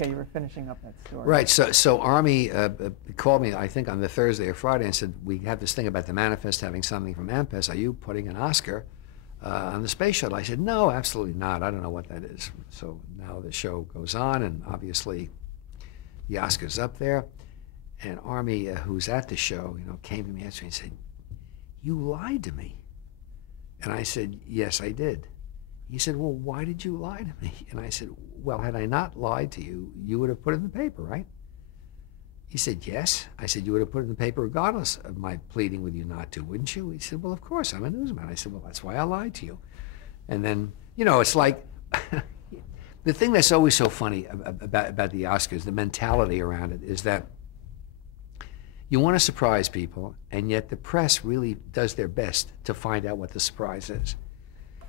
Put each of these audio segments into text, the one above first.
Okay, you were finishing up that story. Right. So Army called me, I think, on the Thursday or Friday and said, we have this thing about the manifest having something from AMPES. Are you putting an Oscar on the space shuttle? I said, no, absolutely not. I don't know what that is. So now the show goes on, and obviously the Oscar's up there. And Army, who's at the show, came to me yesterday and said, you lied to me. And I said, yes, I did. He said, well, why did you lie to me? And I said, well, had I not lied to you, you would have put it in the paper, right? He said, yes. I said, you would have put it in the paper regardless of my pleading with you not to, wouldn't you? He said, well, of course, I'm a newsman. I said, well, that's why I lied to you. And then, it's like, the thing that's always so funny about the Oscars, the mentality around it, is that you want to surprise people, and yet the press really does their best to find out what the surprise is.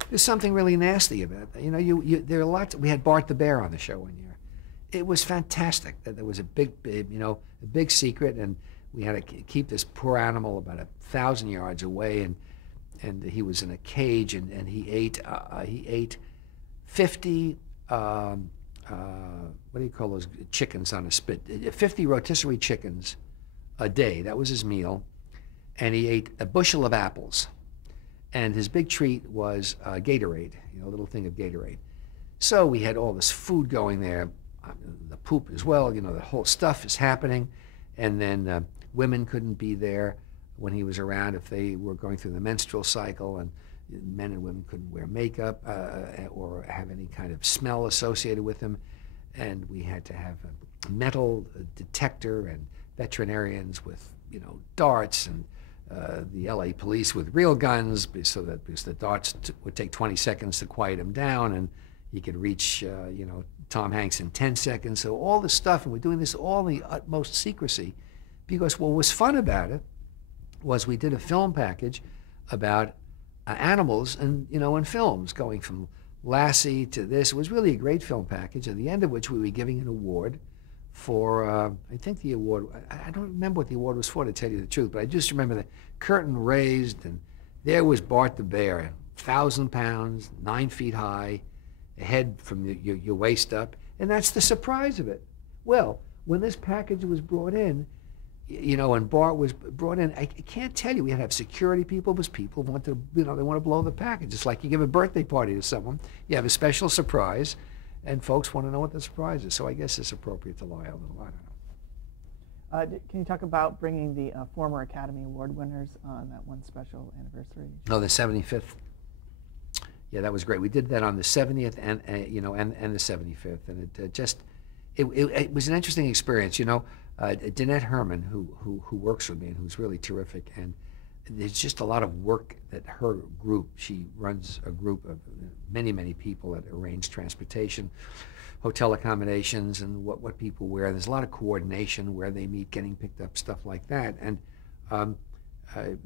There's something really nasty about that. There are lots. We had Bart the Bear on the show one year. It was fantastic that there was a big secret, and we had to keep this poor animal about 1,000 yards away, and he was in a cage, and he ate 50 what do you call those chickens on a spit? 50 rotisserie chickens a day. That was his meal, and he ate a bushel of apples. And his big treat was Gatorade, a little thing of Gatorade. So we had all this food going there, the poop as well, the whole stuff is happening. And then women couldn't be there when he was around if they were going through the menstrual cycle, and men and women couldn't wear makeup or have any kind of smell associated with them. And we had to have a metal detector and veterinarians with, darts, and the LA police with real guns, because the darts would take 20 seconds to quiet him down, and he could reach, Tom Hanks in 10 seconds. So all this stuff, and we're doing this all in the utmost secrecy, because what was fun about it was we did a film package about animals and, in films, going from Lassie to this. It was really a great film package, at the end of which we were giving an award for, I think the award, I don't remember what the award was for, to tell you the truth, but I just remember the curtain raised, and there was Bart the Bear, 1,000 pounds, 9 feet high, a head from your waist up, and that's the surprise of it. Well, when this package was brought in, and Bart was brought in, I can't tell you, we had to have security people, because people want to, they want to blow the package. It's like you give a birthday party to someone, you have a special surprise, and folks want to know what the surprise is. So I guess it's appropriate to lie a little. I don't know. Can you talk about bringing the former Academy Award winners on that one special anniversary? No, the 75th. Yeah, that was great. We did that on the 70th and the 75th, and it was an interesting experience. Danette Herman, who works with me and who's really terrific, and there's just a lot of work that her group, she runs a group of many people that arrange transportation, hotel accommodations, and what people wear. There's a lot of coordination, where they meet, getting picked up, stuff like that. And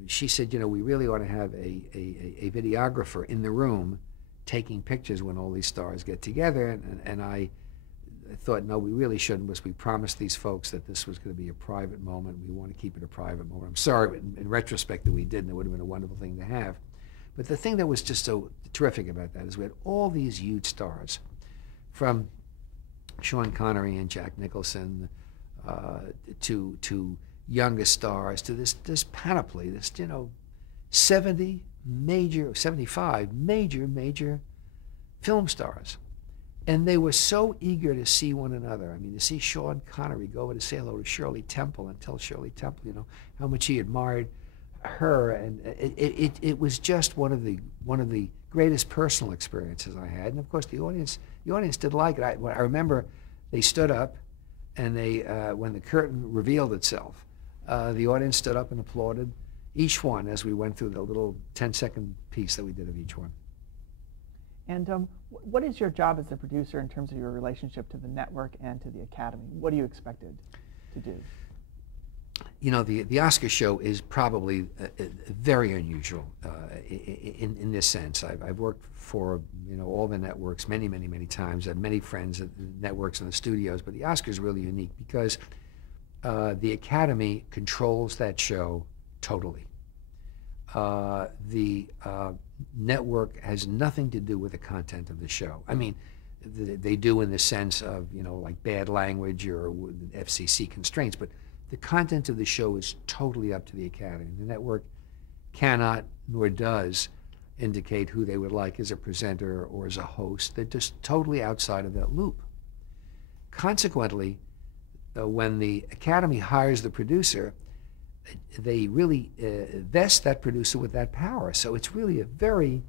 she said, we really ought to have a videographer in the room taking pictures when all these stars get together. And I thought, no, we really shouldn't, because we promised these folks that this was going to be a private moment. We want to keep it a private moment. I'm sorry, in retrospect, that we didn't. It would have been a wonderful thing to have. But the thing that was just so terrific about that is we had all these huge stars, from Sean Connery and Jack Nicholson to youngest stars, to this panoply, this 75 major film stars. And they were so eager to see one another. I mean, to see Sean Connery go over to say hello to Shirley Temple and tell Shirley Temple, how much he admired her, and it was just one of the greatest personal experiences I had. And of course, the audience did like it. I remember they stood up, and they when the curtain revealed itself, the audience stood up and applauded each one as we went through the little 10-second piece that we did of each one. And what is your job as a producer in terms of your relationship to the network and to the Academy? What are you expected to do? The Oscar show is probably very unusual in this sense. I've worked for all the networks many times. I have many friends at the networks and the studios, but the Oscar is really unique because the Academy controls that show totally. The network has nothing to do with the content of the show. I mean, they do in the sense of, like bad language or FCC constraints, but the content of the show is totally up to the Academy. The network cannot nor does indicate who they would like as a presenter or as a host. They're just totally outside of that loop. Consequently, when the Academy hires the producer, they really vest that producer with that power. So it's really a very,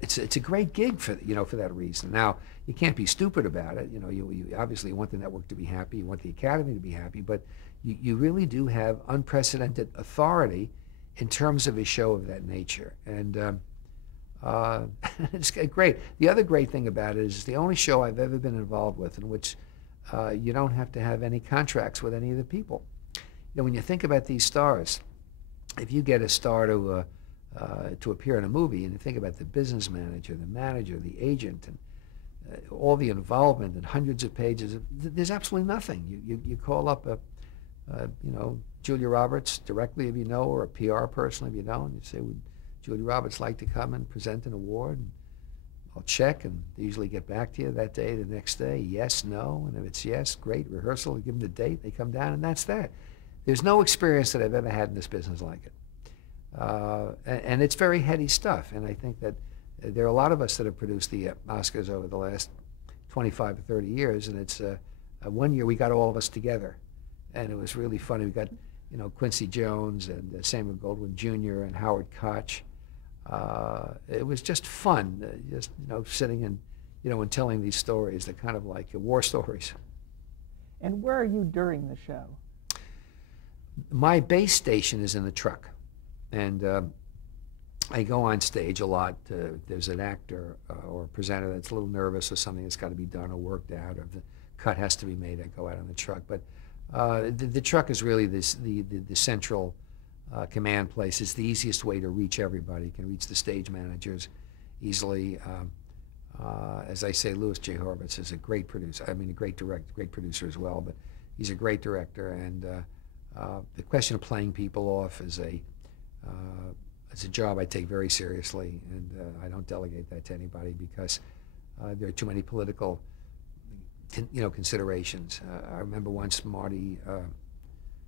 it's a great gig for for that reason. Now, you can't be stupid about it. You obviously want the network to be happy, you want the Academy to be happy, but you really do have unprecedented authority in terms of a show of that nature. And it's great. The other great thing about it is it's the only show I've ever been involved with in which you don't have to have any contracts with any of the people. When you think about these stars, if you get a star to appear in a movie, and you think about the business manager, the agent, and all the involvement and hundreds of pages, there's absolutely nothing. You call up Julia Roberts directly if you know, or a PR person if you know, and you say, would Julia Roberts like to come and present an award? And I'll check, and they usually get back to you that day, the next day, yes, no, and if it's yes, great, rehearsal, give them the date, they come down, and that's that. There's no experience that I've ever had in this business like it. And it's very heady stuff, and I think that there are a lot of us that have produced the Oscars over the last 25 or 30 years, and it's one year we got all of us together, and it was really funny. We got Quincy Jones and Samuel Goldwyn Jr. and Howard Koch. It was just fun, just sitting and and telling these stories. They're kind of like war stories. And where are you during the show? My base station is in the truck, and I go on stage a lot. There's an actor or a presenter that's a little nervous or something that's got to be done or worked out, or the cut has to be made. I go out on the truck, but the truck is really the central command place. It's the easiest way to reach everybody. You can reach the stage managers easily. As I say, Louis J. Horvitz is a great producer. I mean, a great director, great producer as well, but he's a great director. And the question of playing people off is a job I take very seriously, and I don't delegate that to anybody because there are too many political considerations. I remember once Marty,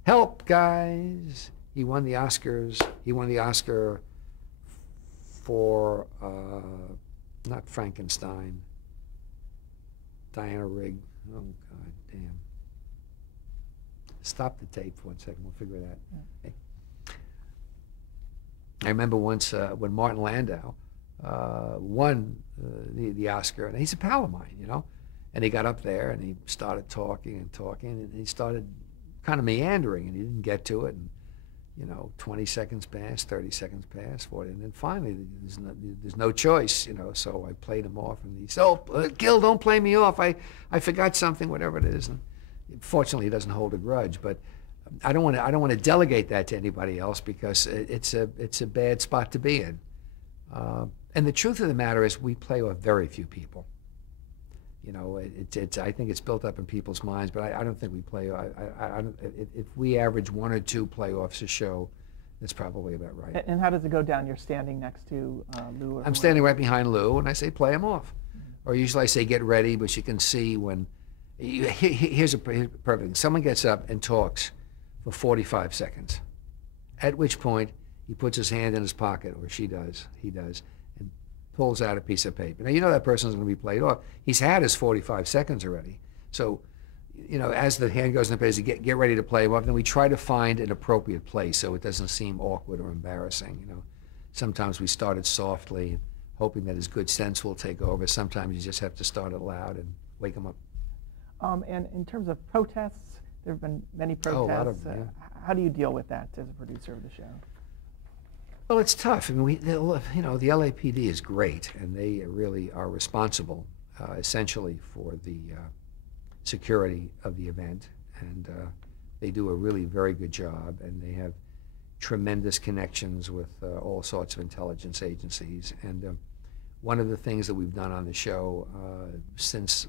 help guys, he won the Oscars. He won the Oscar for not Frankenstein, Diana Rigg. Oh God damn. Stop the tape for 1 second, we'll figure that. Yeah. Okay. I remember once when Martin Landau won the Oscar, and he's a pal of mine, and he got up there and he started talking, and he started kind of meandering, and he didn't get to it, and 20 seconds passed, 30 seconds passed, 40, and then finally there's no choice, so I played him off, and he said, oh, Gil, don't play me off, I forgot something, whatever it is. And fortunately, he doesn't hold a grudge, but I don't want to delegate that to anybody else because it's a bad spot to be in. And the truth of the matter is, we play off very few people. I think it's built up in people's minds, but I don't think we play. If we average 1 or 2 playoffs a show, that's probably about right. And how does it go down? You're standing next to Lou? Or I'm standing right behind Lou, and I say, play him off. Or usually I say, get ready, but you can see when. Here's a perfect thing. Someone gets up and talks for 45 seconds, at which point he puts his hand in his pocket, or he does, and pulls out a piece of paper. Now, that person's going to be played off. He's had his 45 seconds already. So, as the hand goes in the paper, get ready to play him off. Then we try to find an appropriate place so it doesn't seem awkward or embarrassing. Sometimes we start it softly, hoping that his good sense will take over. Sometimes you just have to start it loud and wake him up. And in terms of protests, there have been many protests. Oh, a lot of them, yeah. How do you deal with that as a producer of the show? Well, it's tough. I mean, the LAPD is great, and they really are responsible, essentially, for the security of the event, and they do a really very good job, and they have tremendous connections with all sorts of intelligence agencies. And one of the things that we've done on the show since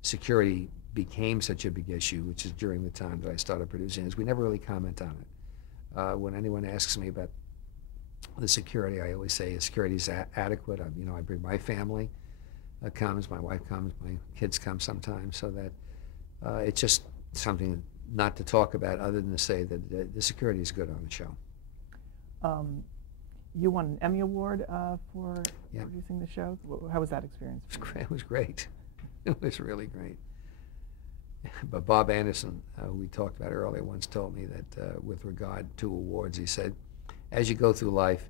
security became such a big issue, which is during the time that I started producing, is we never really comment on it. When anyone asks me about the security, I always say security is adequate. I bring my family, comes, my wife comes, my kids come sometimes, so that it's just something not to talk about other than to say that the security is good on the show. You won an Emmy Award for Yeah. producing the show. How was that experience? It was great. It was really great. But Bob Anderson, who we talked about earlier, once told me that with regard to awards, he said, as you go through life,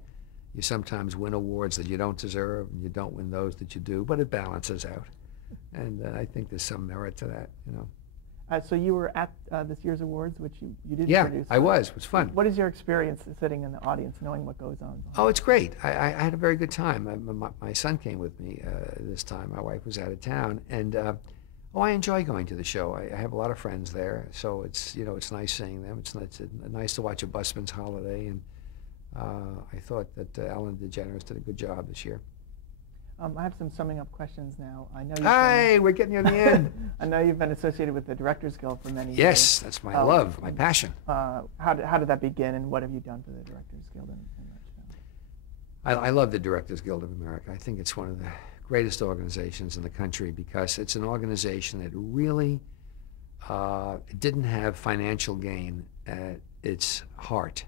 you sometimes win awards that you don't deserve, and you don't win those that you do, but it balances out. And I think there's some merit to that, you know. So you were at this year's awards, which you didn't Yeah, produce. I was. It was fun. What is your experience sitting in the audience, knowing what goes on? Oh, it's great. I had a very good time. My son came with me this time. My wife was out of town, and I enjoy going to the show. I have a lot of friends there, so it's nice seeing them. It's nice to watch a busman's holiday, and I thought that Ellen DeGeneres did a good job this year. I have some summing up questions now. I know. Hi, we're getting near the end. I know you've been associated with the Directors Guild for many years. Yes, that's my love, my passion. How did that begin, and what have you done for the Directors Guild? I love the Directors Guild of America. I think it's one of the greatest organizations in the country because it's an organization that really didn't have financial gain at its heart.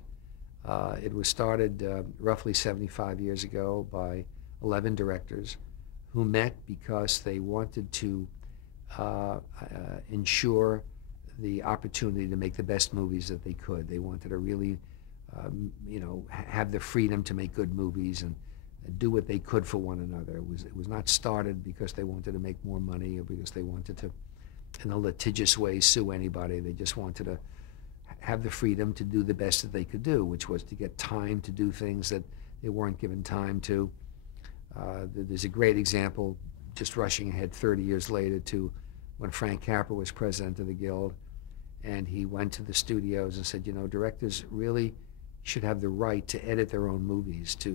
It was started roughly 75 years ago by 11 directors who met because they wanted to ensure the opportunity to make the best movies that they could. They wanted to really, have the freedom to make good movies and do what they could for one another. It was not started because they wanted to make more money or because they wanted to, in a litigious way, sue anybody. They just wanted to have the freedom to do the best that they could do, which was to get time to do things that they weren't given time to. There's a great example, just rushing ahead 30 years later to when Frank Capra was president of the Guild, and he went to the studios and said, directors really should have the right to edit their own movies, to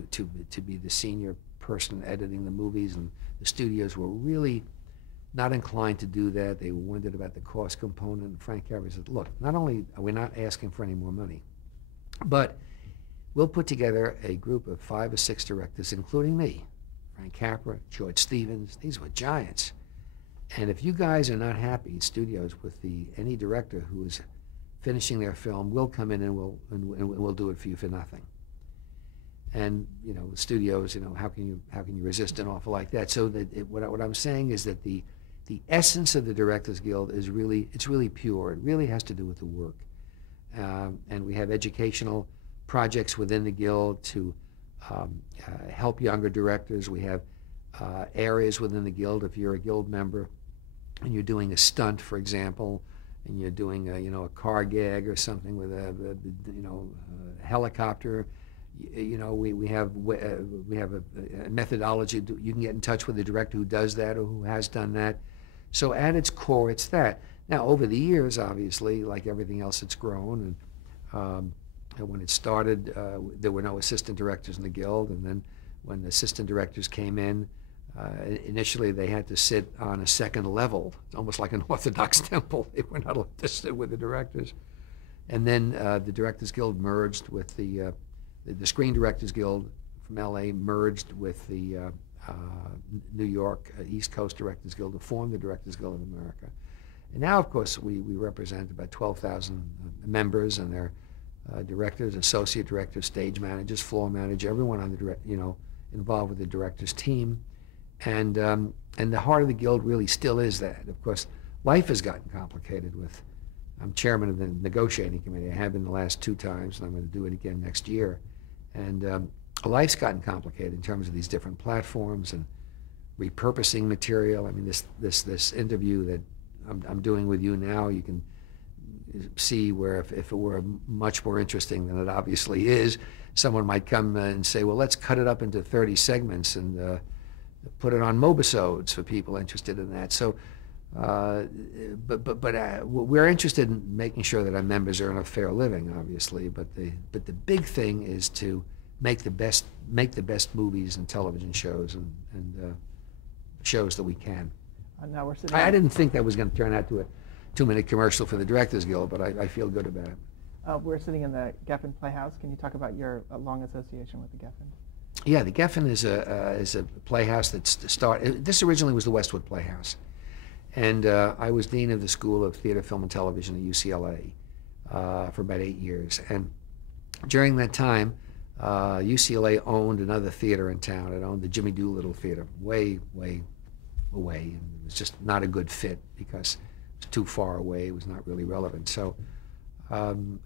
be the senior person editing the movies, and the studios were really not inclined to do that. They wondered about the cost component, and Frank Capra said, look, not only are we not asking for any more money, but we'll put together a group of 5 or 6 directors, including me, Frank Capra, George Stevens. These were giants. And if you guys are not happy, studios, with any director who is finishing their film, we'll come in and we'll do it for you for nothing. And the studios, how can you resist an offer like that? So that what I'm saying is that the essence of the Directors Guild is really pure. It really has to do with the work, and we have educational projects within the Guild to help younger directors. We have areas within the Guild. If you're a Guild member and you're doing a stunt, for example, and you're doing a car gag or something with a helicopter, we have a methodology. You can get in touch with the director who does that or who has done that. So at its core, it's that. Now, over the years, obviously, like everything else, it's grown. And when it started, there were no assistant directors in the Guild. And then when the assistant directors came in, initially they had to sit on a second level, almost like an Orthodox temple. They were not allowed to sit with the directors. And then the Directors Guild merged with the Screen Directors Guild from LA merged with the New York East Coast Directors Guild to form the Directors Guild of America. And now, of course, we represent about 12,000 members, and they're directors, associate directors, stage managers, floor manager, everyone on the involved with the directors team. And the heart of the Guild really still is that. Of course, life has gotten complicated with. I'm chairman of the negotiating committee. I have been the last 2 times, and I'm going to do it again next year. And life's gotten complicated in terms of these different platforms and repurposing material. I mean, this interview that I'm doing with you now, you can see where if it were much more interesting than it obviously is, someone might come and say, well, let's cut it up into 30 segments and put it on mobisodes for people interested in that. So, we're interested in making sure that our members earn a fair living, obviously. But the big thing is to make the best movies and television shows and shows that we can. Now we're sitting. I didn't think that was going to turn out to a 2-minute commercial for the Directors Guild, but I feel good about it. We're sitting in the Geffen Playhouse. Can you talk about your long association with the Geffen? Yeah, the Geffen is a playhouse this originally was the Westwood Playhouse. And I was dean of the School of Theater, Film, and Television at UCLA for about 8 years. And during that time, UCLA owned another theater in town. It owned the Jimmy Doolittle Theater, way, way away. And it was just not a good fit because it was too far away. It was not really relevant. So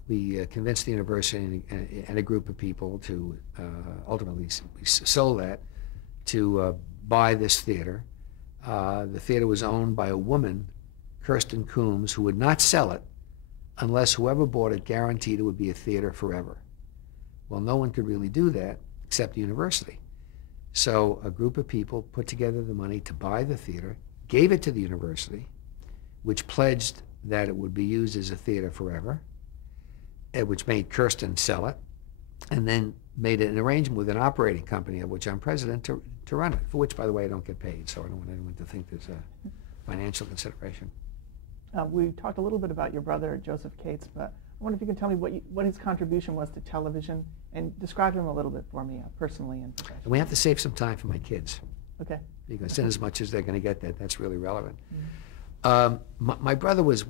we convinced the university and a group of people to ultimately we sold that to buy this theater. The theater was owned by a woman, Kirsten Coombs, who would not sell it unless whoever bought it guaranteed it would be a theater forever. Well, no one could really do that except the university. So a group of people put together the money to buy the theater, gave it to the university, which pledged that it would be used as a theater forever, which made Kirsten sell it, and then made an arrangement with an operating company, of which I'm president, to run it, for which, by the way, I don't get paid, so I don't want anyone to think there's a financial consideration. We talked a little bit about your brother, Joseph Cates, but I wonder if you can tell me what his contribution was to television, and describe him a little bit for me, personally and professionally. And we have to save some time for my kids. Okay. Because in as much as they're going to get that, that's really relevant. Mm-hmm. My brother was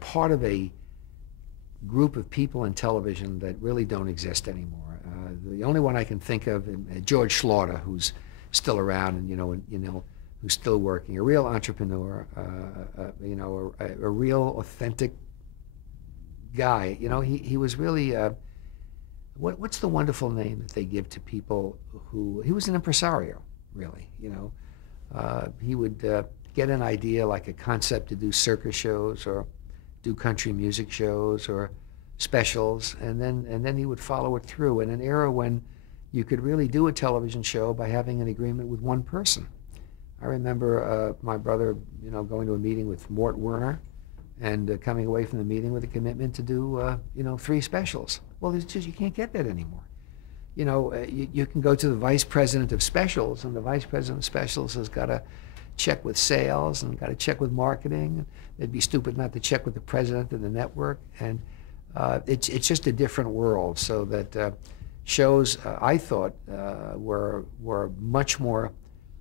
part of a group of people in television that really don't exist anymore. The only one I can think of, George Slaughter, who's still around and who's still working, a real entrepreneur, a real authentic guy. He was really what's the wonderful name that they give to people who he was an impresario, really. He would get an idea, like a concept, to do circus shows or do country music shows or specials, and then he would follow it through in an era when you could really do a television show by having an agreement with one person. I remember my brother, going to a meeting with Mort Werner and coming away from the meeting with a commitment to do, 3 specials. Well, you can't get that anymore. You can go to the vice president of specials, and the vice president of specials has got to check with sales and got to check with marketing. It'd be stupid not to check with the president of the network. And it's just a different world, so that shows, I thought, were much more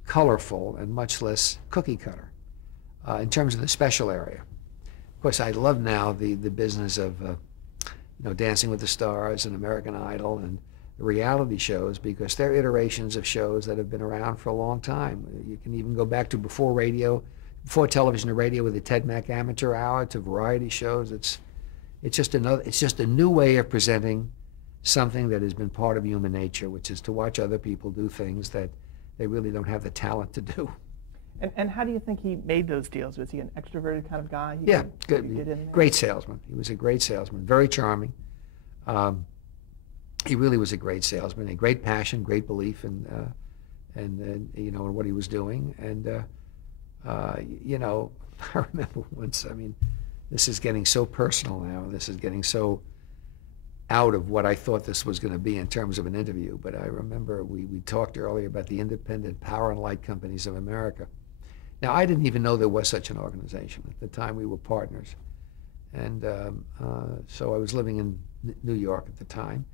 colorful and much less cookie cutter in terms of the special area. Of course, I love now the business of Dancing with the Stars and American Idol and the reality shows, because they're iterations of shows that have been around for a long time. You can even go back to before television to radio, with the Ted Mack Amateur Hour, to variety shows. It's just a new way of presenting something that has been part of human nature, which is to watch other people do things that they really don't have the talent to do. And how do you think he made those deals? Was he an extroverted kind of guy? Yeah, good. Great salesman. He was a great salesman, very charming. He really was a great salesman, a great passion, great belief in what he was doing. And I remember once, this is getting so personal now, this is getting so out of what I thought this was going to be in terms of an interview, but I remember we talked earlier about the Independent Power and Light Companies of America. Now, I didn't even know there was such an organization. At the time, we were partners. And so I was living in New York at the time,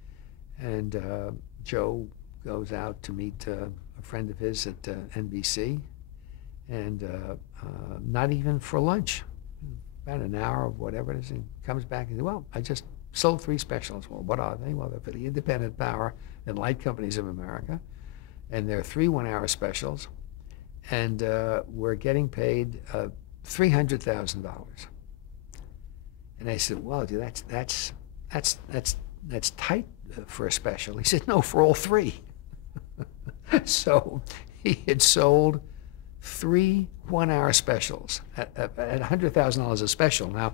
and Joe goes out to meet a friend of his at NBC, and not even for lunch, about an hour of whatever it is, he comes back and says, well, I just sold 3 specials. Well, what are they? Well, they're for the Independent Power and Light Companies of America, and they're 3 one-hour specials, and we're getting paid $300,000. And I said, well, dude, that's tight for a special. He said, no, for all 3. So he had sold 3 one-hour specials at $100,000 a special. Now,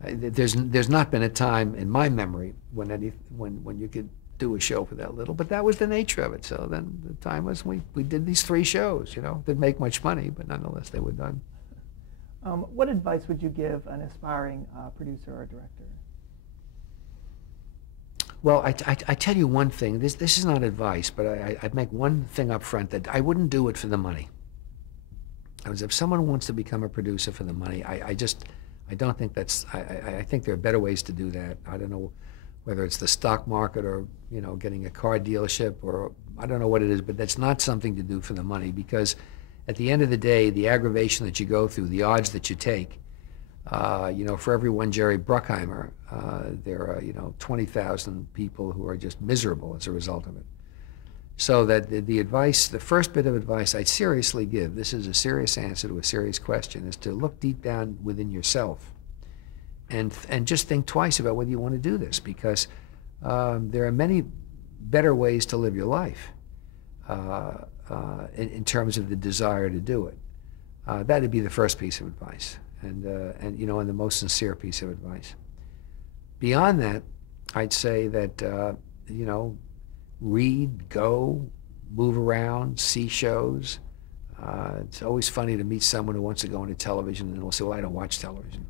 there's not been a time in my memory when you could do a show for that little, but that was the nature of it. So then the time was we did these 3 shows. Didn't make much money, but nonetheless they were done. What advice would you give an aspiring producer or director? Well, I tell you one thing. This is not advice, but I'd make one thing up front, that I wouldn't do it for the money. Because if someone wants to become a producer for the money, I don't think that's. I think there are better ways to do that. I don't know whether it's the stock market or, you know, getting a car dealership, or I don't know what it is, but that's not something to do for the money, because at the end of the day, the aggravation that you go through, the odds that you take, you know, for every one Jerry Bruckheimer, there are, you know, 20,000 people who are just miserable as a result of it. So that the advice, the first bit of advice I'd seriously give, this is a serious answer to a serious question, is to look deep down within yourself and just think twice about whether you want to do this, because there are many better ways to live your life in terms of the desire to do it. That would be the first piece of advice, and you know, and the most sincere piece of advice. Beyond that, I'd say that you know, read, go, move around, see shows. It's always funny to meet someone who wants to go into television and they'll say, well, I don't watch television.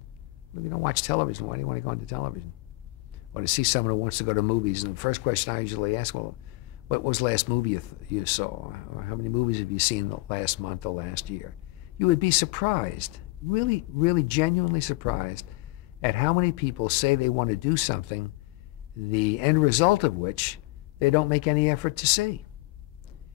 Well, if you don't watch television, why do you want to go into television? Or to see someone who wants to go to movies, and the first question I usually ask, well, what was the last movie you saw? Or how many movies have you seen the last month or last year? You would be surprised, really, really genuinely surprised at how many people say they want to do something, the end result of which they don't make any effort to see.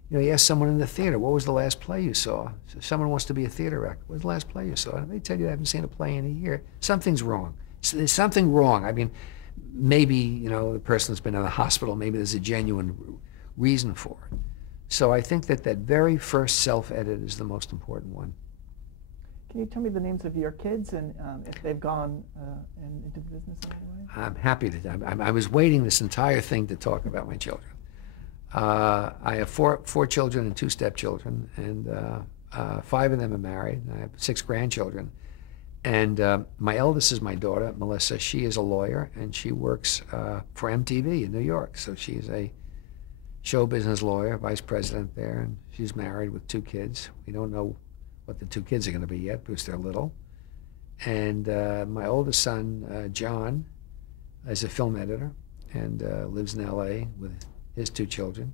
You know, you ask someone in the theater, what was the last play you saw? So someone wants to be a theater actor. What was the last play you saw? And they tell you they haven't seen a play in a year. Something's wrong. So there's something wrong. I mean, maybe, you know, the person's been in the hospital. Maybe there's a genuine reason for it. So I think that that very first self-edit is the most important one. Can you tell me the names of your kids and if they've gone into business in any way? I'm happy to. I was waiting this entire thing to talk about my children. I have four children and 2 stepchildren, and 5 of them are married. I have 6 grandchildren. And my eldest is my daughter, Melissa. She is a lawyer, and she works for MTV in New York. So she's a show business lawyer, vice president there, and she's married with 2 kids. We don't know what the 2 kids are going to be yet because they're little. And my oldest son, John, is a film editor and lives in LA with his 2 children.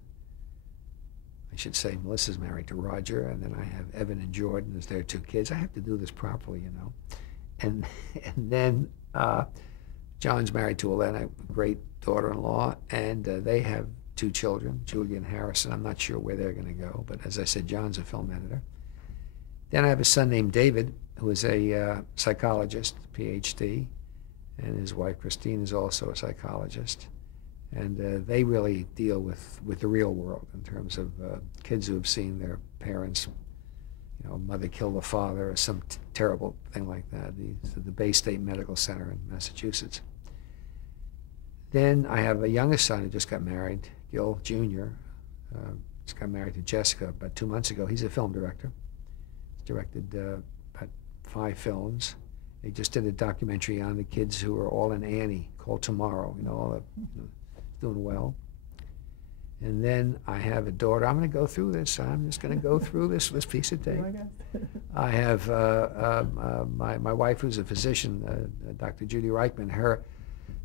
I should say Melissa's married to Roger, and then I have Evan and Jordan as their 2 kids. I have to do this properly, you know. And then John's married to Elena, a great daughter-in-law, and they have 2 children, Julia and Harrison. I'm not sure where they're going to go, but as I said, John's a film editor. Then I have a son named David, who is a psychologist, PhD, and his wife Christine is also a psychologist. And they really deal with the real world in terms of kids who have seen their parents, you know, mother kill the father or some terrible thing like that. The Bay State Medical Center in Massachusetts. Then I have a youngest son who just got married, Gil Jr. Just got married to Jessica about 2 months ago. He's a film director. He's directed about 5 films. He just did a documentary on the kids who are all in Annie called Tomorrow. You know, all the, you know, doing well. And then I have a daughter. I'm going to go through this. I'm just going to go through this piece of tape. I have my wife, who's a physician, Dr. Judy Reichman. Her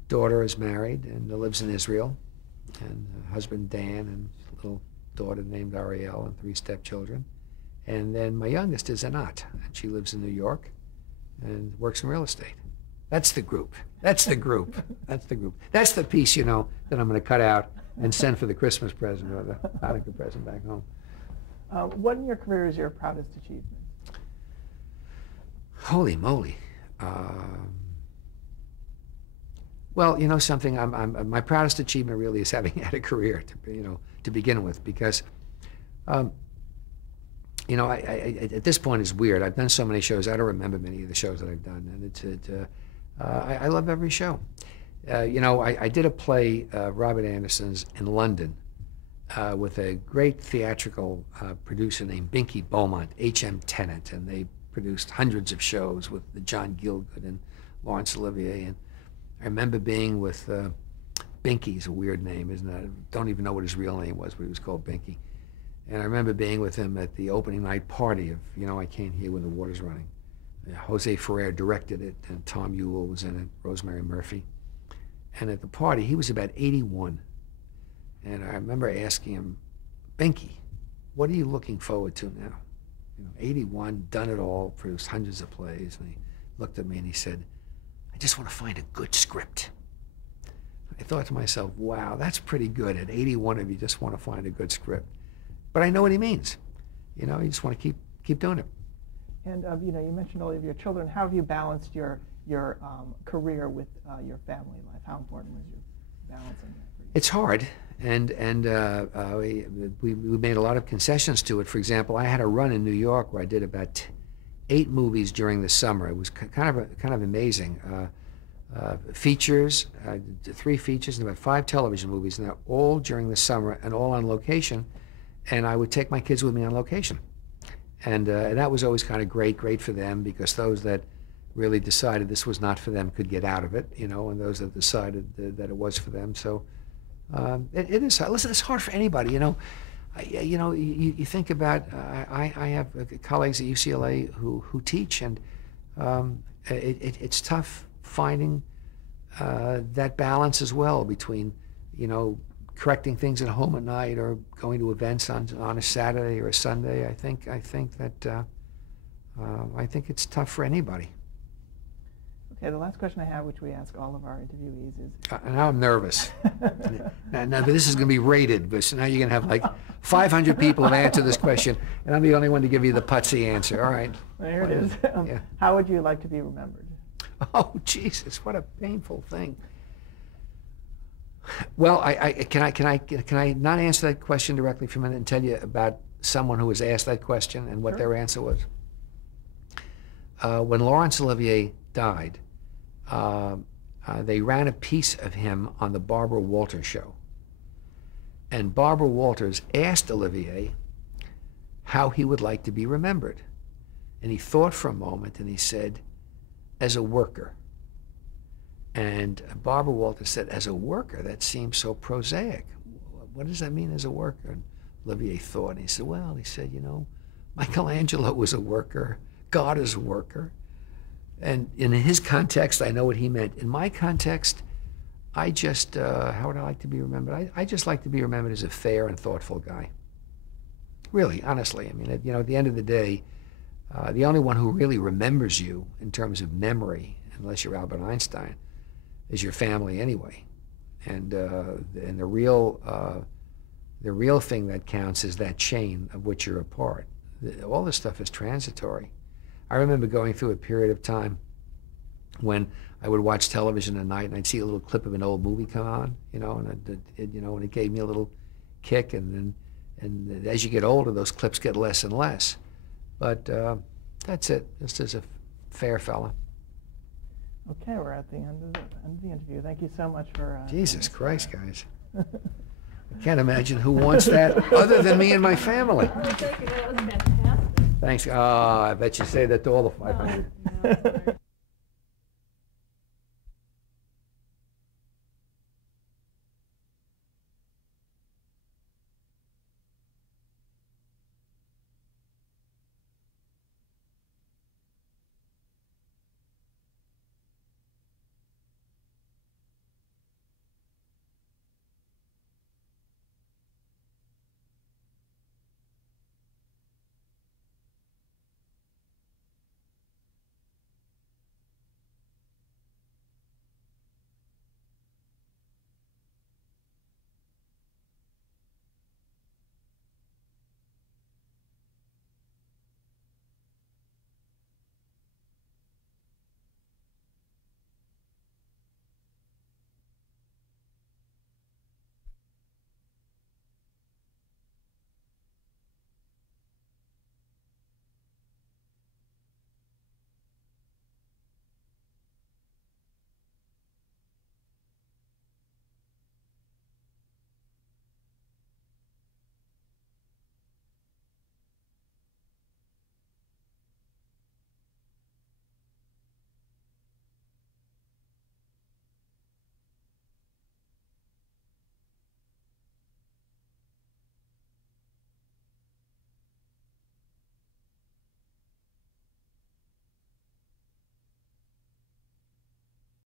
daughter is married and lives in Israel, and husband Dan, and a little daughter named Ariel, and 3 stepchildren. And then my youngest is Anat, and she lives in New York and works in real estate. That's the group. That's the group. That's the group. That's the piece, you know, that I'm going to cut out and send for the Christmas present or the Hanukkah present back home. What in your career is your proudest achievement? Holy moly. Well, you know something, my proudest achievement really is having had a career, to begin with, because, you know, at this point it's weird. I've done so many shows, I don't remember many of the shows that I've done, and I love every show. You know, I did a play, Robert Anderson's, in London with a great theatrical producer named Binky Beaumont, H.M. Tennant, and they produced hundreds of shows with John Gilbert and Laurence Olivier. And I remember being with Binky's a weird name, isn't it? I don't even know what his real name was, but he was called Binky. And I remember being with him at the opening night party of You Know I Can't Hear When the Water's Running. Jose Ferrer directed it, and Tom Ewell was in it, Rosemary Murphy. And at the party, he was about 81. And I remember asking him, Binky, what are you looking forward to now? You know, 81, done it all, produced hundreds of plays. And he looked at me and he said, I just want to find a good script. I thought to myself, wow, that's pretty good. At 81 of you just want to find a good script. But I know what he means. You know, you just want to keep doing it. And you know, you mentioned all of your children. How have you balanced your career with your family life? How important was your balancing that for you? It's hard, and we made a lot of concessions to it. For example, I had a run in New York where I did about 8 movies during the summer. It was kind of amazing. Features, 3 features, and about 5 television movies, and they're all during the summer and all on location. And I would take my kids with me on location, and that was always kind of great for them, because those that really decided this was not for them could get out of it, you know, and those that decided that it was for them. So it is. Listen, it's hard for anybody, you know. You think about. I have colleagues at UCLA who teach, and it's tough finding that balance as well between, you know, correcting things at home at night or going to events on a Saturday or a Sunday. I think it's tough for anybody. Okay, the last question I have, which we ask all of our interviewees, is... Now I'm nervous. now this is going to be rated, but so now you're going to have like 500 people have answered this question, and I'm the only one to give you the putsy answer. All right. There it is. Yeah. How would you like to be remembered? Oh, Jesus, what a painful thing. Well, can I not answer that question directly for a minute and tell you about someone who was asked that question and what their answer was? When Laurence Olivier died, they ran a piece of him on the Barbara Walters show. And Barbara Walters asked Olivier how he would like to be remembered. And he thought for a moment and he said, as a worker. And Barbara Walters said, as a worker? That seems so prosaic. What does that mean, as a worker? And Olivier thought, and he said, well, he said, you know, Michelangelo was a worker. God is a worker. And in his context, I know what he meant. In my context, I just, how would I like to be remembered? I just like to be remembered as a fair and thoughtful guy. Really, honestly. I mean, you know, at the end of the day, the only one who really remembers you in terms of memory, unless you're Albert Einstein, is your family anyway. And the real thing that counts is that chain of which you're a part. All this stuff is transitory. I remember going through a period of time when I would watch television at night and I'd see a little clip of an old movie come on, you know, and it gave me a little kick. And as you get older, those clips get less and less. But that's it. Just as a fair fella. Okay, we're at the end of the interview. Thank you so much for... Jesus Christ, guys. I can't imagine who wants that other than me and my family. Oh, thank you. That was fantastic. Thanks. Oh, I bet you say that to all the 500. No,